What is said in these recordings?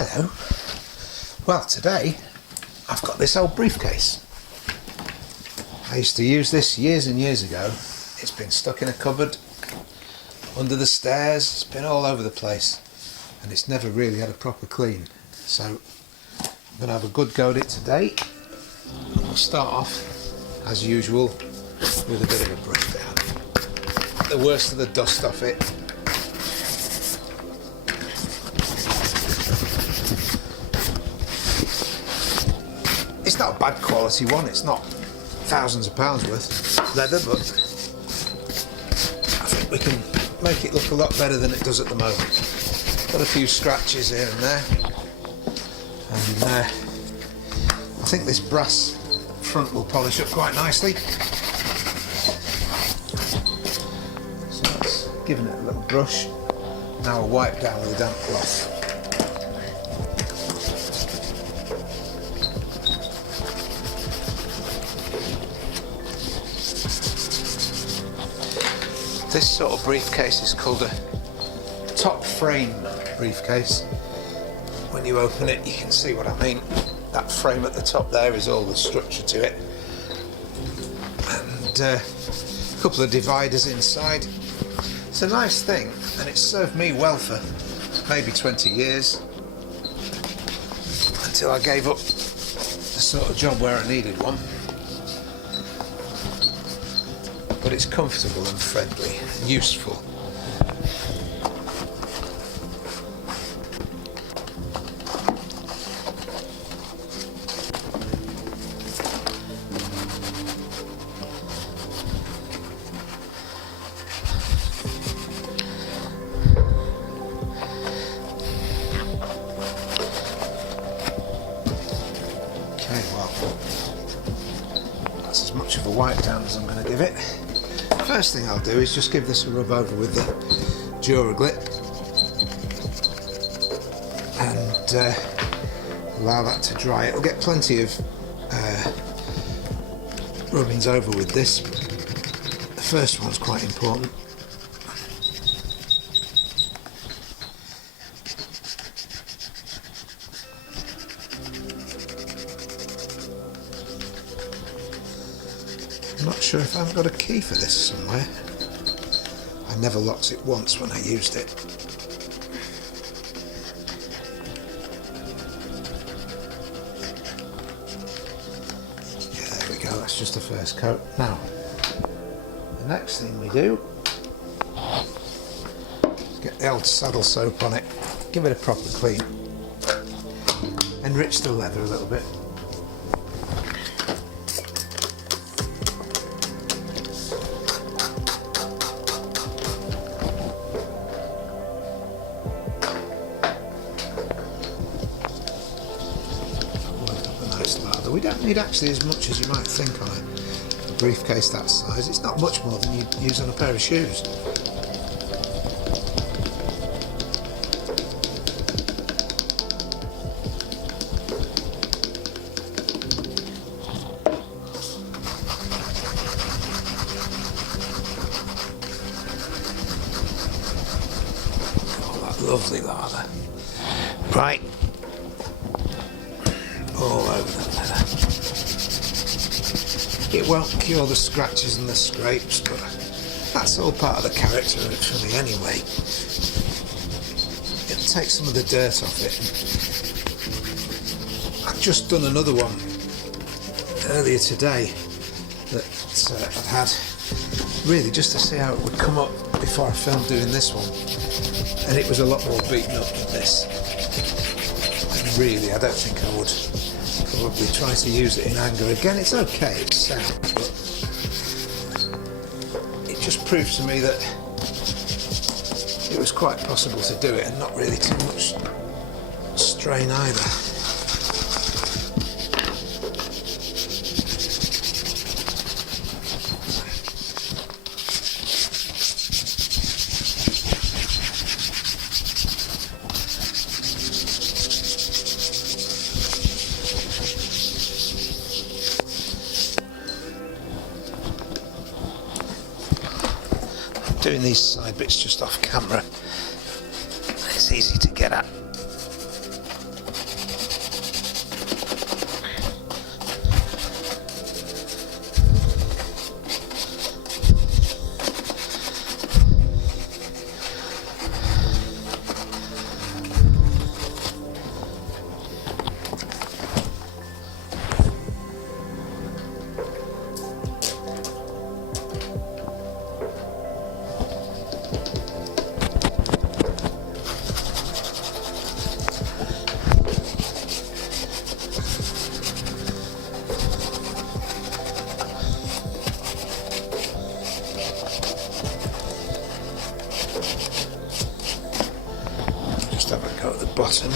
Hello. Well, today I've got this old briefcase. I used to use this years and years ago. It's been stuck in a cupboard, under the stairs, it's been all over the place, and it's never really had a proper clean. So I'm going to have a good go at it today. We'll start off, as usual, with a bit of a brush down. The worst of the dust off it. It's not a bad quality one, it's not thousands of pounds worth of leather, but I think we can make it look a lot better than it does at the moment. Got a few scratches here and there, and I think this brass front will polish up quite nicely. So that's giving it a little brush. Now I'll wipe down with a damp cloth. This sort of briefcase is called a top frame briefcase. When you open it, you can see what I mean. That frame at the top there is all the structure to it, and a couple of dividers inside. It's a nice thing, and it's served me well for maybe 20 years, until I gave up the sort of job where I needed one. But it's comfortable and friendly and useful. Okay, well, that's as much of a wipe down as I'm going to give it. First thing I'll do is just give this a rub over with the Duraglit and allow that to dry. It'll get plenty of rubbings over with this. The first one's quite important. I'm not sure if I've got a key for this somewhere. I never locked it once when I used it. Yeah, there we go, that's just the first coat. Now, the next thing we do is get the old saddle soap on it, give it a proper clean, enrich the leather a little bit. We don't need actually as much as you might think on a briefcase that size. It's not much more than you'd use on a pair of shoes. Oh, that lovely lather. Right. All over the leather. It won't cure the scratches and the scrapes, but that's all part of the character of it for me anyway. It'll take some of the dirt off it. I've just done another one earlier today that I've had really just to see how it would come up before I filmed doing this one, and it was a lot more beaten up than this. And really, I don't think I would probably try to use it in anger again. It's okay, it's sound, but it just proved to me that it was quite possible to do it and not really too much strain either. Doing these side bits just off camera, it's easy to get at. just have a go at the bottom.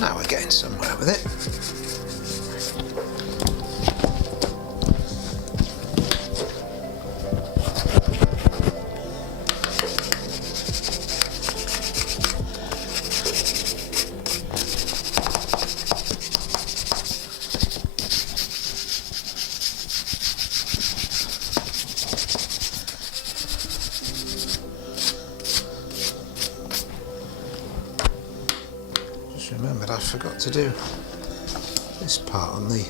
Now we're getting somewhere with it. Remembered I forgot to do this part on the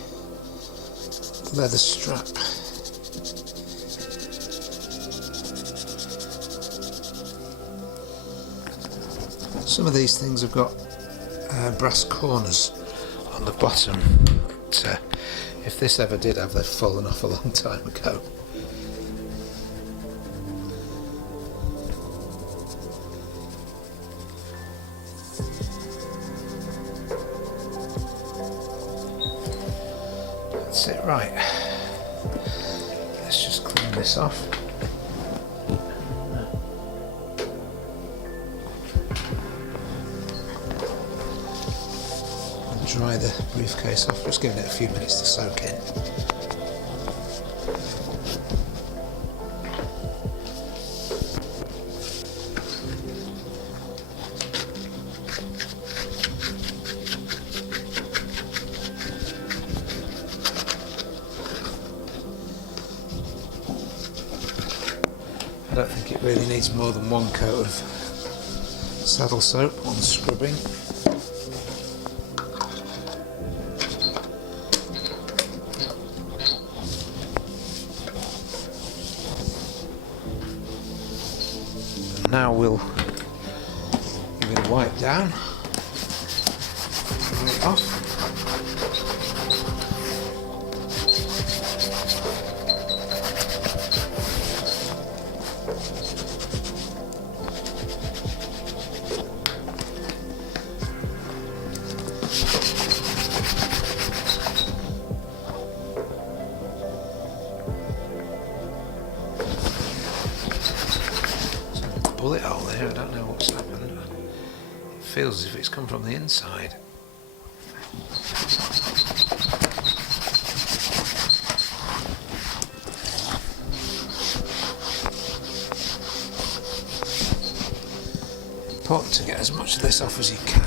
leather strap. Some of these things have got brass corners on the bottom, but if this ever did have, they've fallen off a long time ago. That's it, right. Let's just clean this off. And dry the briefcase off, just giving it a few minutes to soak in. I don't think it really needs more than one coat of saddle soap on scrubbing. And now we'll give it a wipe down, dry it off. Bullet hole there, I don't know what's happened. It feels as if it's come from the inside. Important to get as much of this off as you can.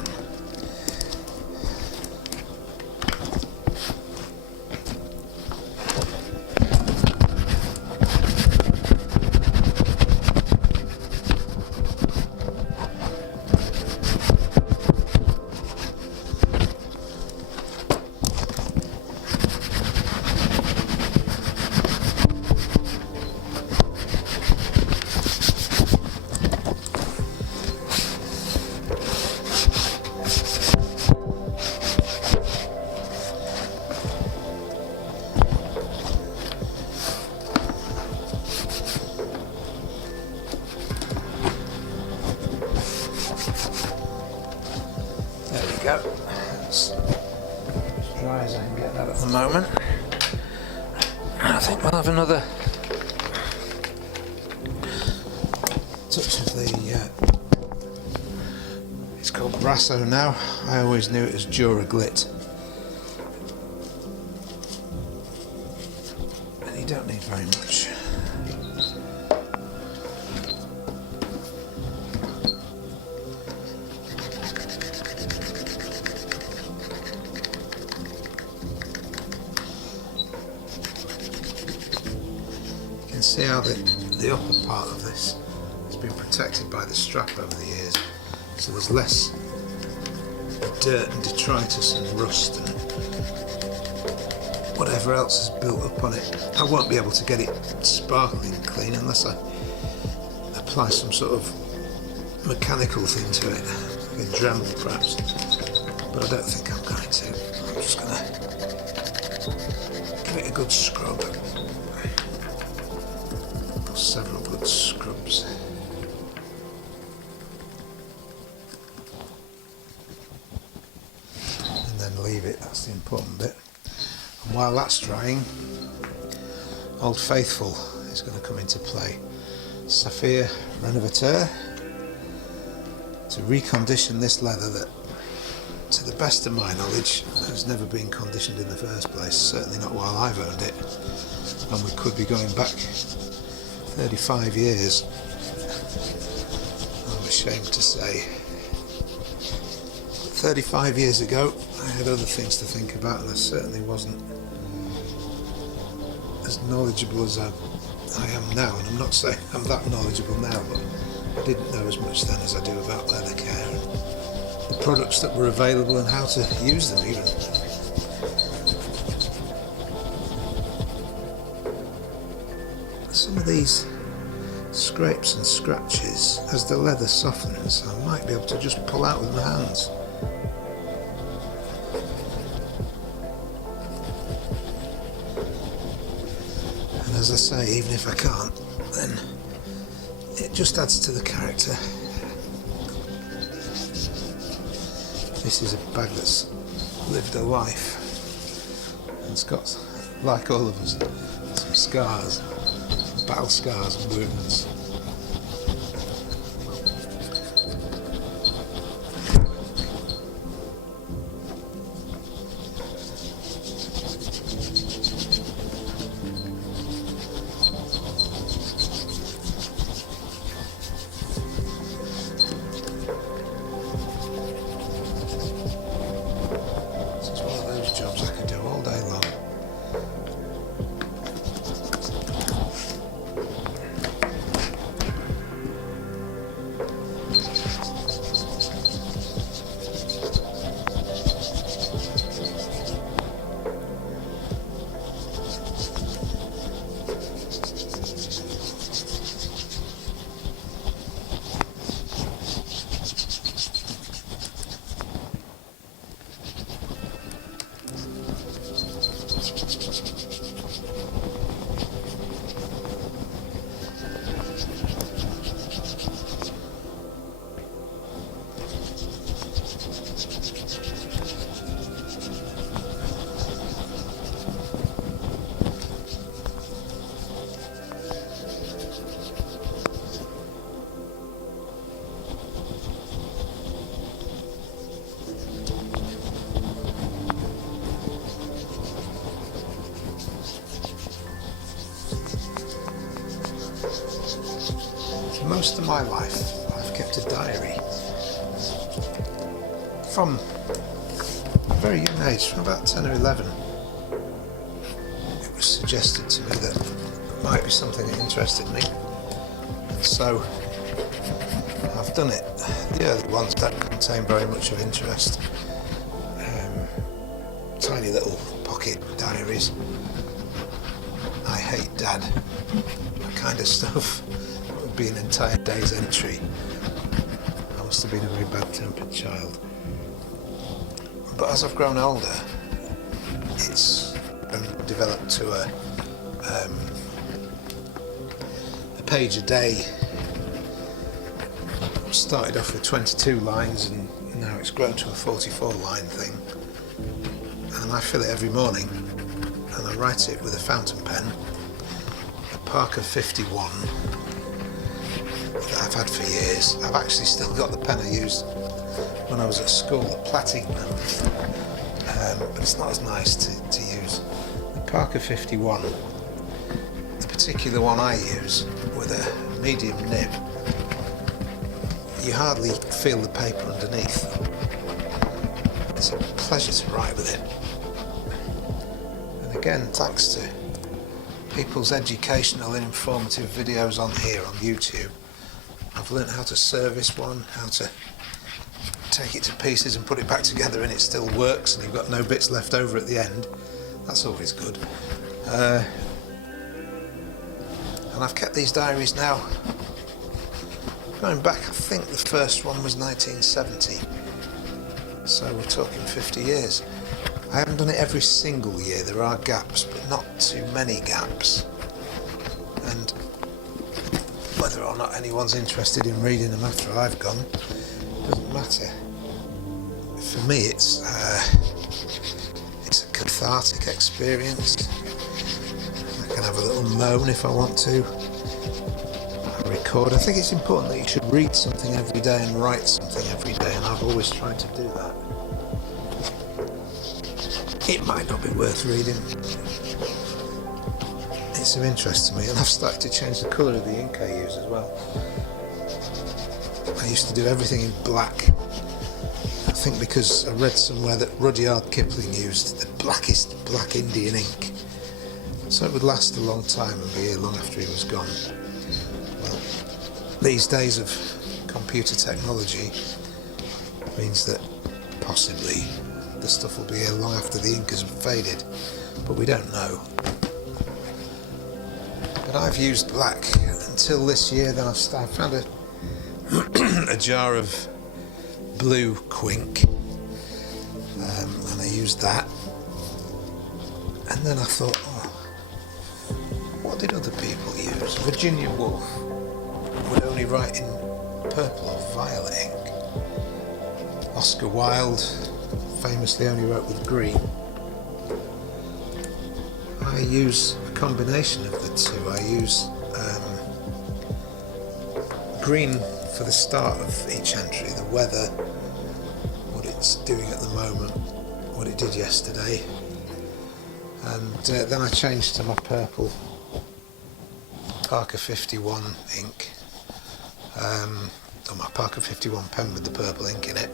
Go. It's as dry as I can get that at the moment. I think we'll have another touch of the it's called Brasso now. I always knew it as Duraglit. And you don't need very much. You can see how the upper part of this It's been protected by the strap over the years, so there's less dirt and detritus and rust and whatever else is built up on it. I won't be able to get it sparkling clean unless I apply some sort of mechanical thing to it, a Dremel perhaps, but I don't think I'm going to. I'm just going to give it a good scrub, or several good scrubs. And then leave it, that's the important bit. And while that's drying, Old Faithful is going to come into play. Saphir Renovateur, to recondition this leather that, to the best of my knowledge, has never been conditioned in the first place, certainly not while I've owned it, and we could be going back 35 years, I'm ashamed to say. 35 years ago I had other things to think about, and I certainly wasn't as knowledgeable as I am now, and I'm not saying I'm that knowledgeable now, but I didn't know as much then as I do about leather care and the products that were available and how to use them even. Some of these scrapes and scratches, as the leather softens, I might be able to just pull out with my hands. And as I say, even if I can't, then it just adds to the character. This is a bag that's lived a life, and it's got, like all of us, some scars, battle scars and wounds. Jobs I could do all day long. For most of my life, I've kept a diary. From a very young age, from about 10 or 11, it was suggested to me that it might be something that interested me, and so I've done it. The early ones don't contain very much of interest. Tiny little pocket diaries. I hate Dad. That kind of stuff would be an entire day's entry. I must have been a very bad-tempered child. But as I've grown older, it's developed to a page a day. Started off with 22 lines and now it's grown to a 44-line thing. And I fill it every morning and I write it with a fountain pen, a Parker 51 that I've had for years. I've actually still got the pen I used when I was at school, a Platinum, but it's not as nice to use. The Parker 51, the particular one I use with a medium nib, you hardly feel the paper underneath. It's a pleasure to write with it. And again, thanks to people's educational and informative videos on here on YouTube, I've learnt how to service one, how to take it to pieces and put it back together and it still works and you've got no bits left over at the end. That's always good. And I've kept these diaries now going back, I think the first one was 1970, so we're talking 50 years. I haven't done it every single year, there are gaps, but not too many gaps. And whether or not anyone's interested in reading them after I've gone doesn't matter. For me it's a cathartic experience. I can have a little moan if I want to. I record. I think it's important that you should read something every day and write something every day, and I've always tried to do that. It might not be worth reading. It's of interest to me, and I've started to change the colour of the ink I use as well. I used to do everything in black. I think because I read somewhere that Rudyard Kipling used the blackest black Indian ink, so it would last a long time and be here long after he was gone. Well, these days of computer technology means that possibly the stuff will be here long after the ink has faded, but we don't know. But I've used black until this year. Then I found a jar of blue quink, and I used that. And then I thought, oh, what did other people use? Virginia Woolf would only write in purple or violet ink. Oscar Wilde famously only wrote with green. I use a combination of the two. I use green for the start of each entry, the weather, what it's doing at the moment, what it did yesterday, and then I changed to my purple Parker 51 ink, or my Parker 51 pen with the purple ink in it,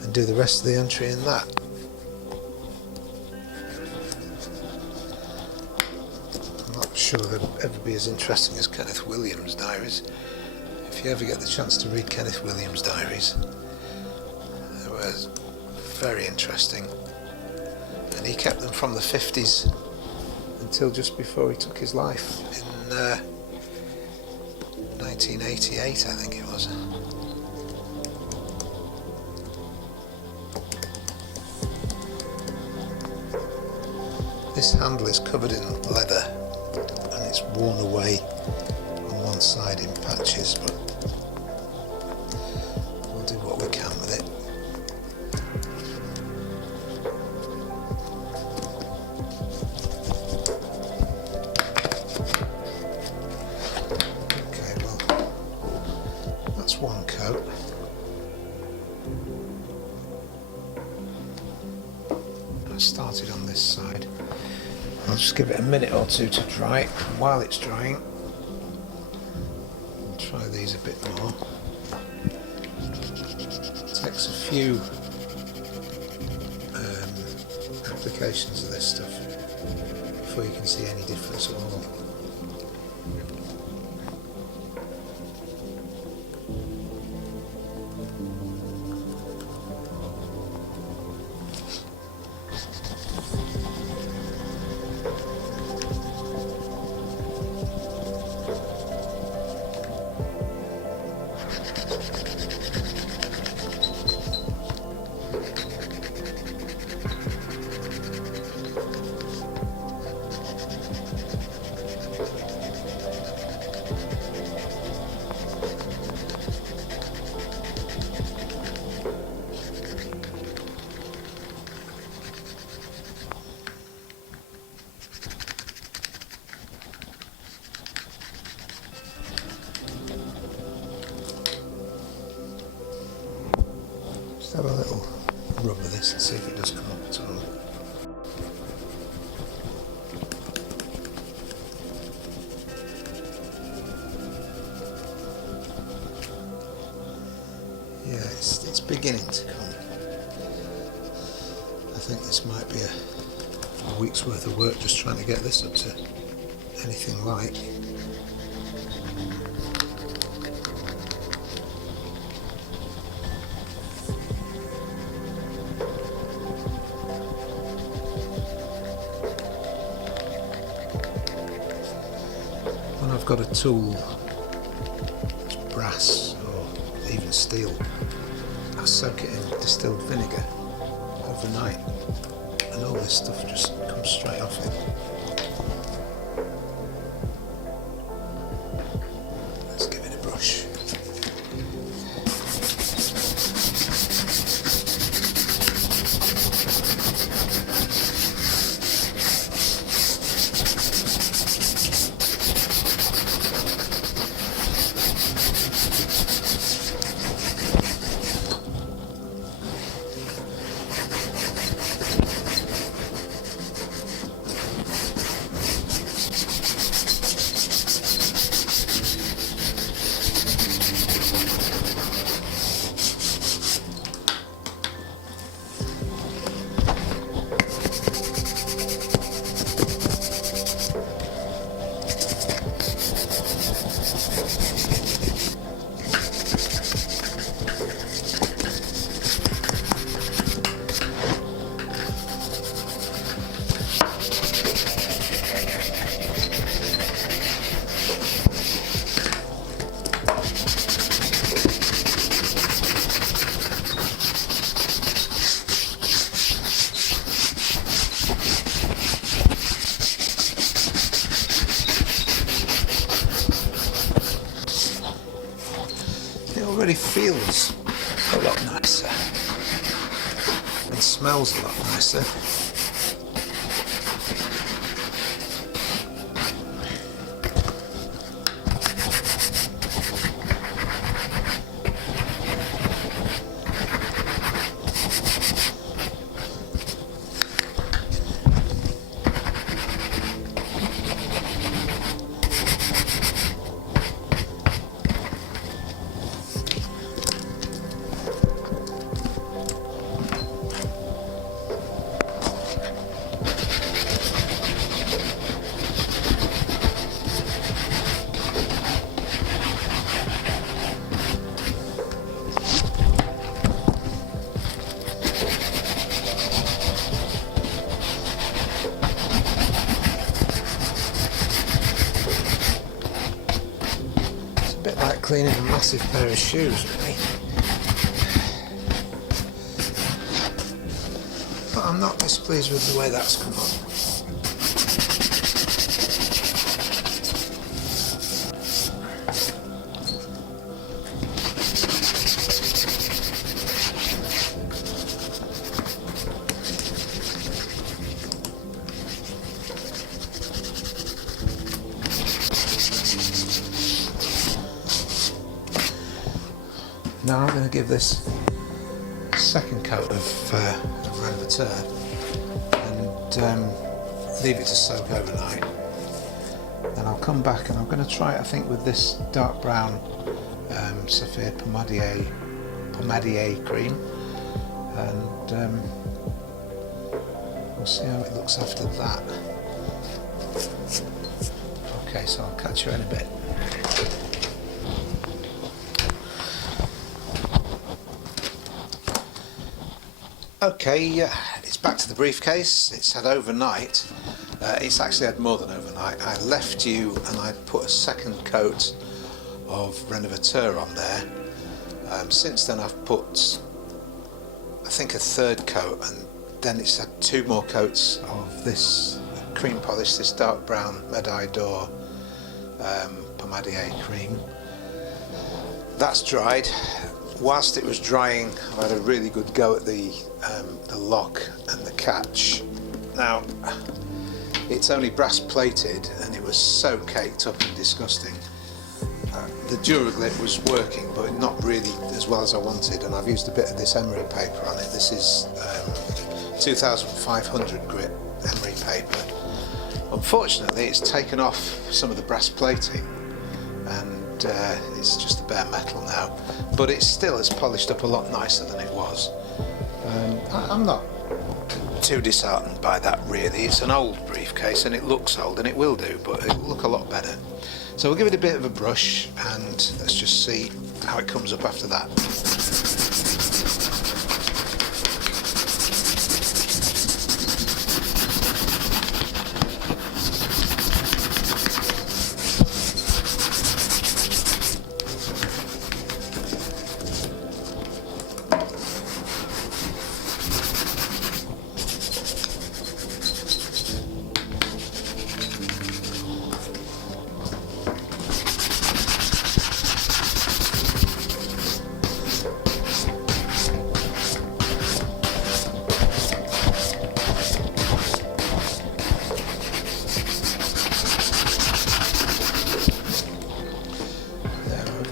and do the rest of the entry in that. Sure they'll ever be as interesting as Kenneth Williams' diaries. If you ever get the chance to read Kenneth Williams' diaries, they were very interesting, and he kept them from the 50s until just before he took his life in 1988, I think it was. This handle is covered in leather. It's worn away on one side in patches, but we'll do what we can with it. Okay, well, that's one coat. I started on this side. I'll just give it a minute or two to dry. And while it's drying, I'll try these a bit more. It takes a few applications of this stuff before you can see any difference at all. Have a little rub of this and see if it does come up at all. Yeah, it's beginning to come. I think this might be a week's worth of work just trying to get this up to anything like. I've got a tool, brass or even steel, I soak it in distilled vinegar overnight and all this stuff just comes straight off it. Let's give it a brush. It already feels a lot nicer and smells a lot nicer. Like cleaning a massive pair of shoes, really. But I'm not displeased with the way that's come up. Now I'm going to give this a second coat of renovate and leave it to soak overnight. Then I'll come back and I'm going to try it, I think, with this dark brown Saphir Pomadier cream, and we'll see how it looks after that. Okay, so I'll catch you in a bit. Okay, it's back to the briefcase. It's had overnight. It's actually had more than overnight. I left you and I put a second coat of renovateur on there. Since then I've put, I think, a third coat, and then it's had two more coats of this cream polish, this dark brown Médaille d'Or Pomadier cream. That's dried. Whilst it was drying, I had a really good go at the lock and the catch. Now, it's only brass plated and it was so caked up and disgusting. The Duraglit was working, but not really as well as I wanted, and I've used a bit of this emery paper on it. This is 2500 grit emery paper. Unfortunately, it's taken off some of the brass plating, and it's just the bare metal now, but it still has polished up a lot nicer than it was. I'm not too disheartened by that, really. It's an old briefcase and it looks old, and it will do, but it'll look a lot better. So we'll give it a bit of a brush and let's just see how it comes up after that.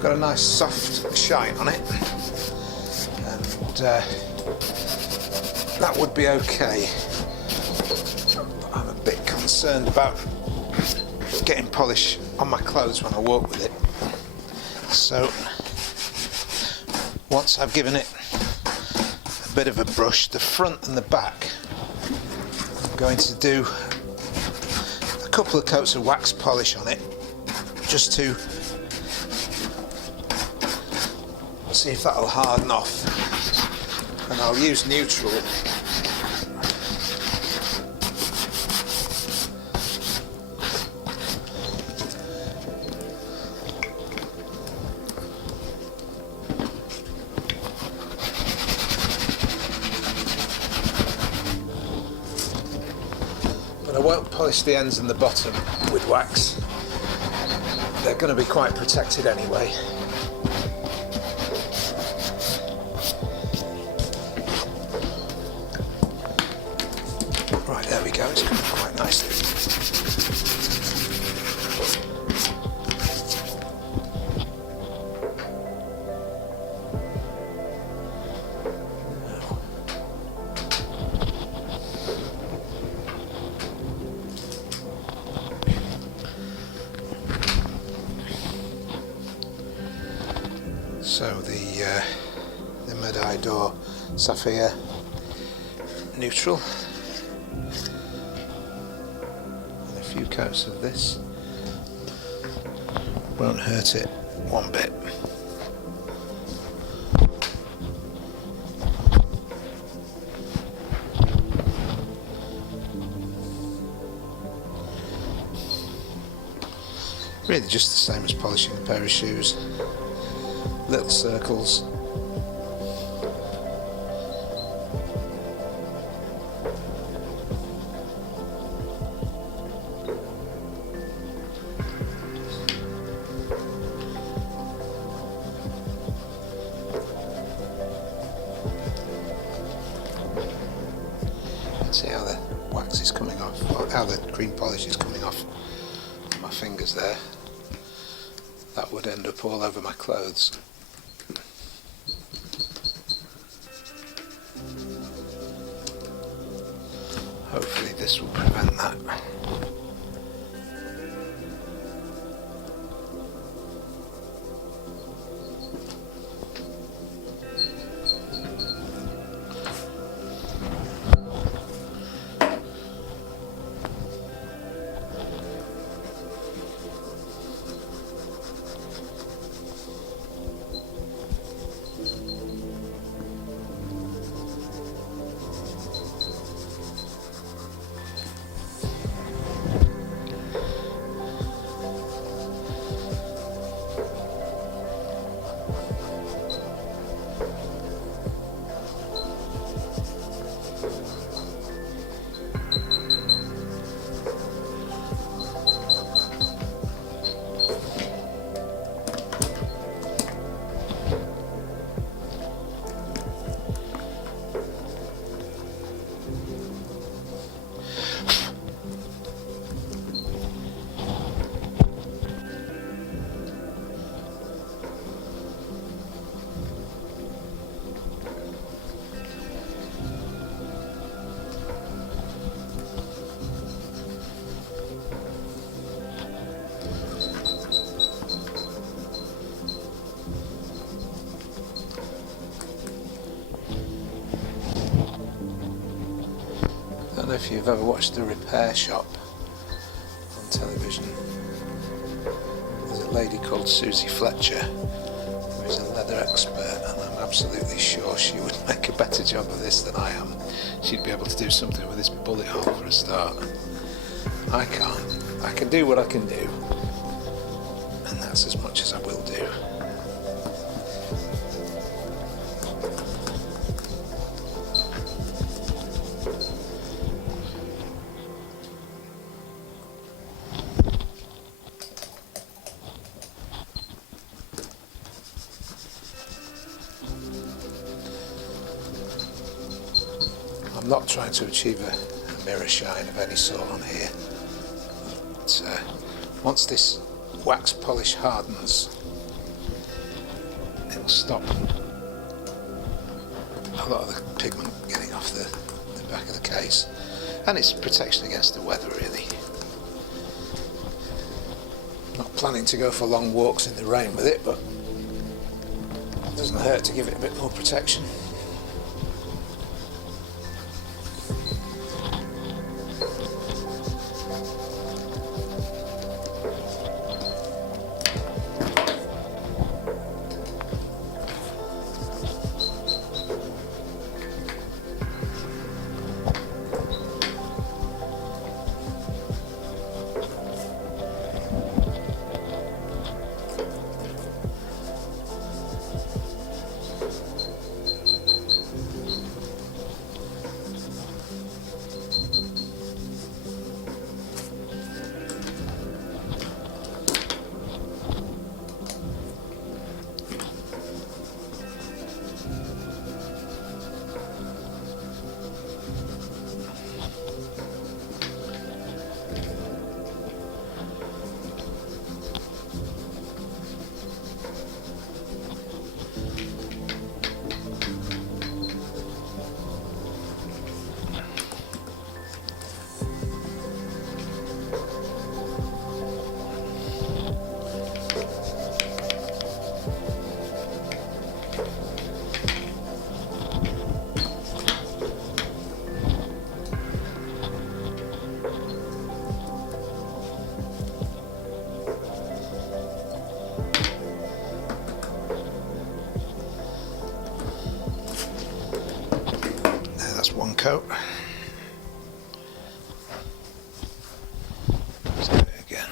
got a nice soft shine on it, and that would be okay. I'm a bit concerned about getting polish on my clothes when I walk with it. So once I've given it a bit of a brush, the front and the back, I'm going to do a couple of coats of wax polish on it, just to see if that'll harden off, and I'll use neutral. But I won't polish the ends and the bottom with wax. They're going to be quite protected anyway. Right, there we go, it's coming quite nicely. So the Medi Door Sapphire neutral, and a few coats of this won't hurt it one bit. Really just the same as polishing a pair of shoes. Little circles. See how the wax is coming off, or how the cream polish is coming off my fingers there. That would end up all over my clothes. Hopefully this will prevent that. I don't know if you've ever watched The Repair Shop on television. There's a lady called Susie Fletcher who is a leather expert, and I'm absolutely sure she would make a better job of this than I am. She'd be able to do something with this bullet hole for a start. I can't. I can do what I can do, and that's as much as I will do. I'm not trying to achieve a mirror shine of any sort on here. But once this wax polish hardens, it'll stop a lot of the pigment getting off the back of the case, and it's protection against the weather really. Not planning to go for long walks in the rain with it, but it doesn't hurt to give it a bit more protection. One coat. Let's do it again.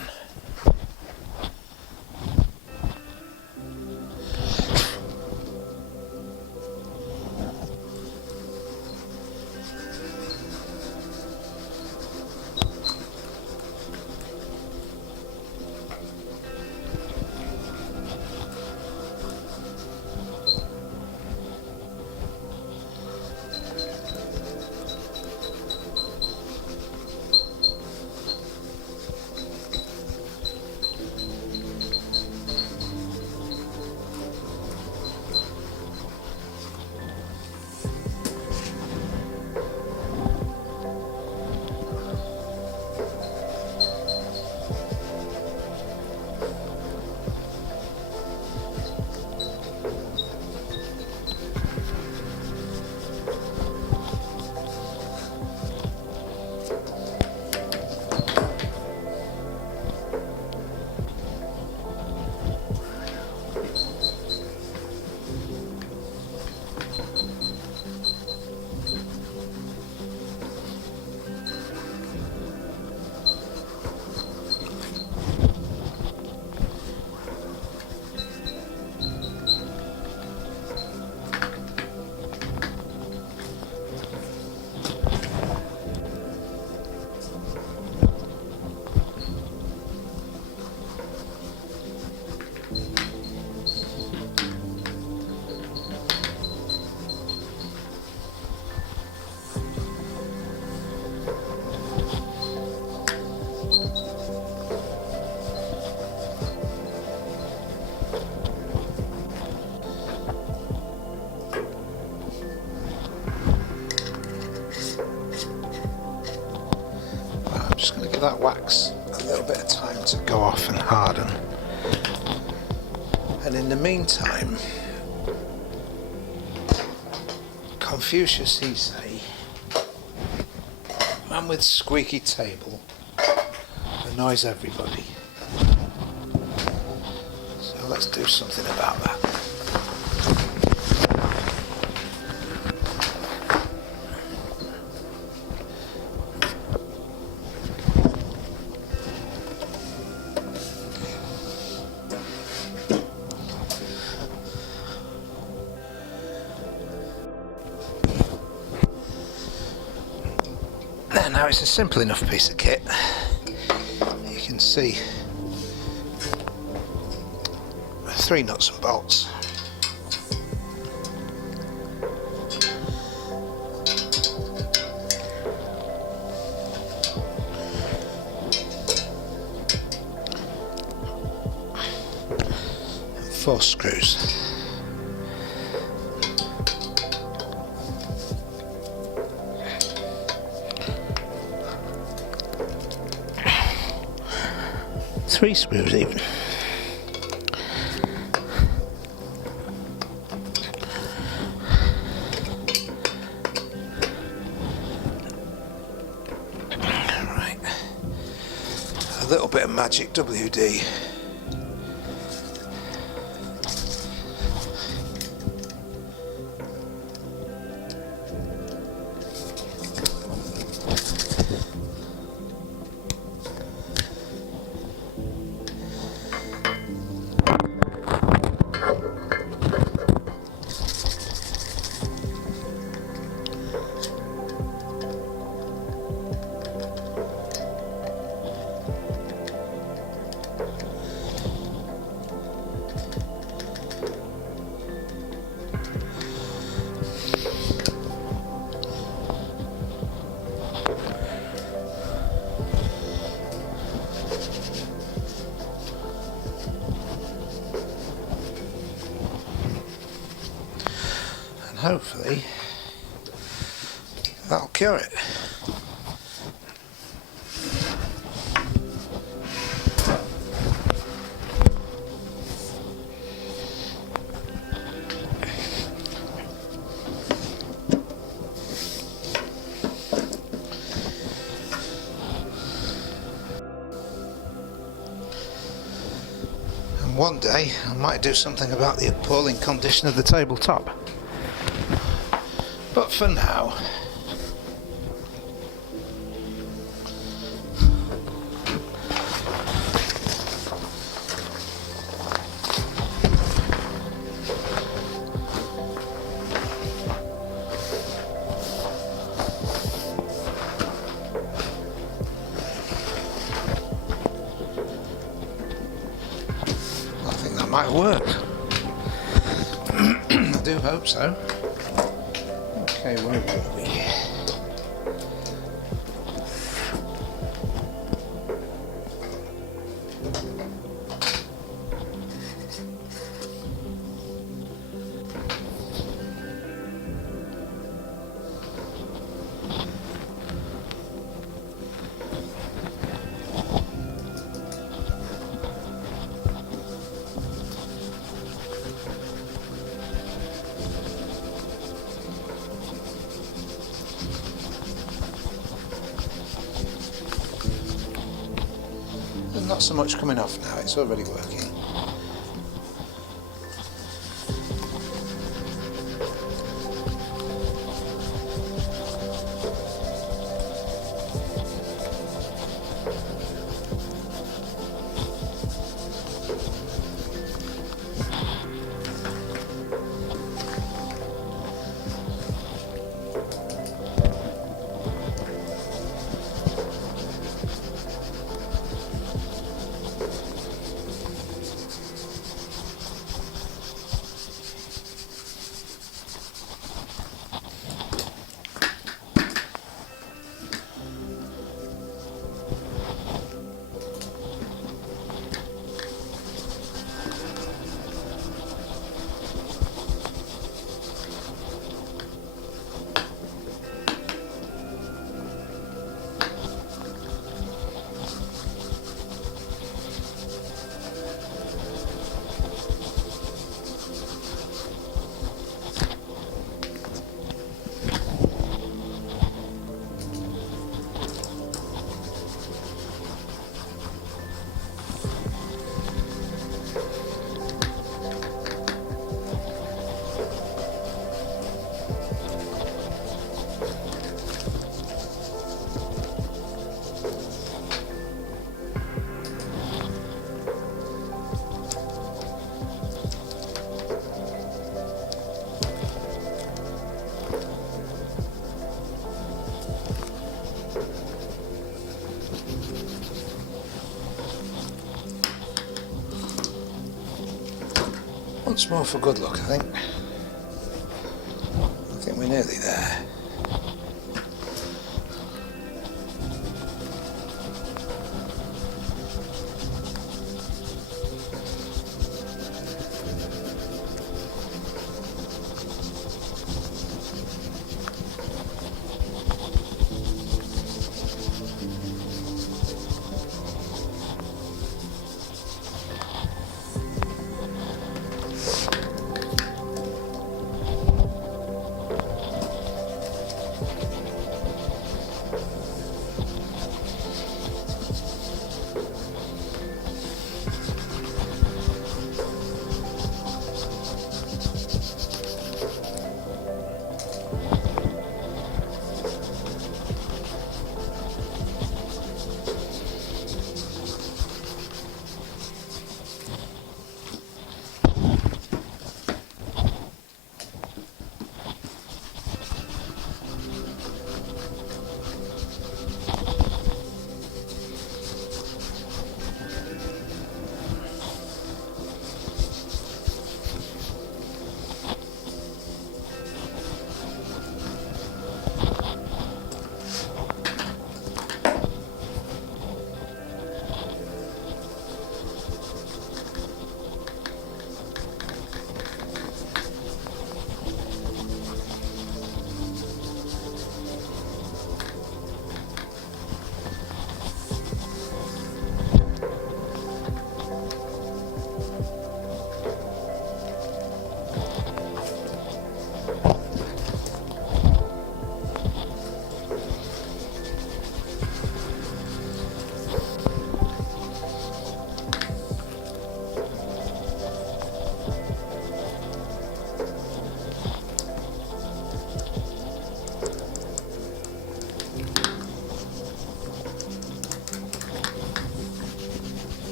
That wax a little bit of time to go off and harden, and in the meantime, Confucius, he say, man with squeaky table annoys everybody. So let's do something about that. Now it's a simple enough piece of kit. You can see 3 nuts and bolts. And 4 screws. 3 screws even. Right, a little bit of magic WD. Hopefully that'll cure it. And one day I might do something about the appalling condition of the tabletop. But for now, I think that might work. I do hope so. Okay, where were we? There's not so much coming off now, it's already working. Once more for good luck, I think. I think we're nearly there.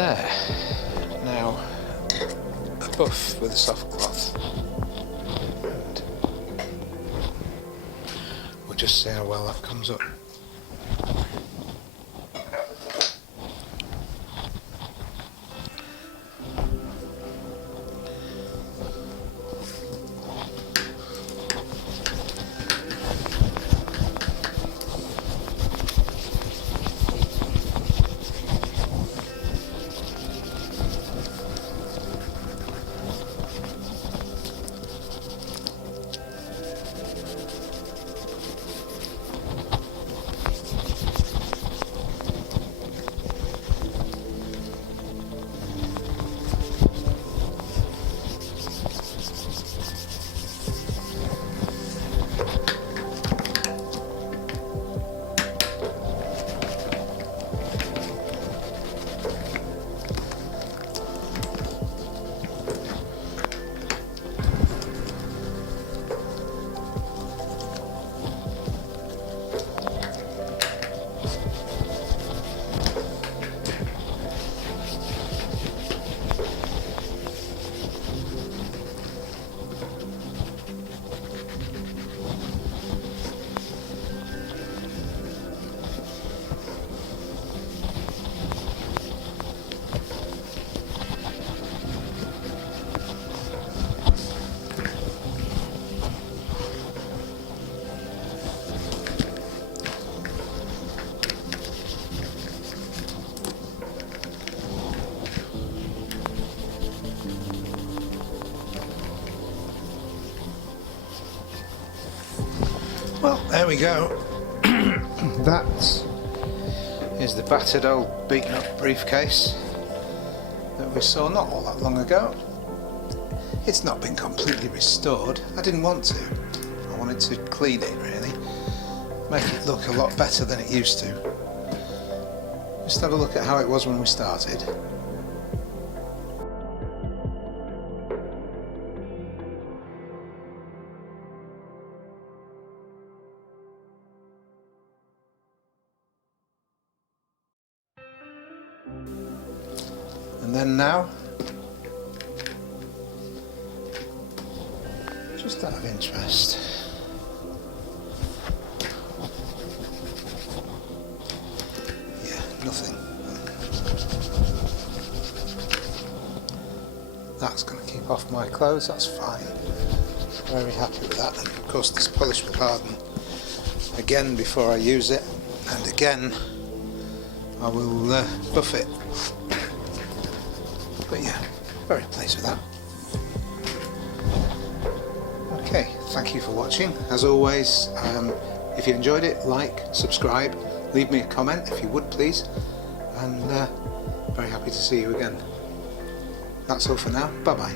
There. Now a buff with a soft cloth. And we'll just see how well that comes up. Well, there we go. That is the battered old beaten up briefcase that we saw not all that long ago. It's not been completely restored. I didn't want to. I wanted to clean it really, make it look a lot better than it used to. Just have a look at how it was when we started. And then now, just out of interest, yeah, nothing. That's going to keep off my clothes, that's fine. Very happy with that. And of course this polish will harden again before I use it, and again I will buff it. But yeah, very pleased with that. Okay, thank you for watching. As always, if you enjoyed it, like, subscribe, leave me a comment if you would please, and very happy to see you again. That's all for now, bye bye.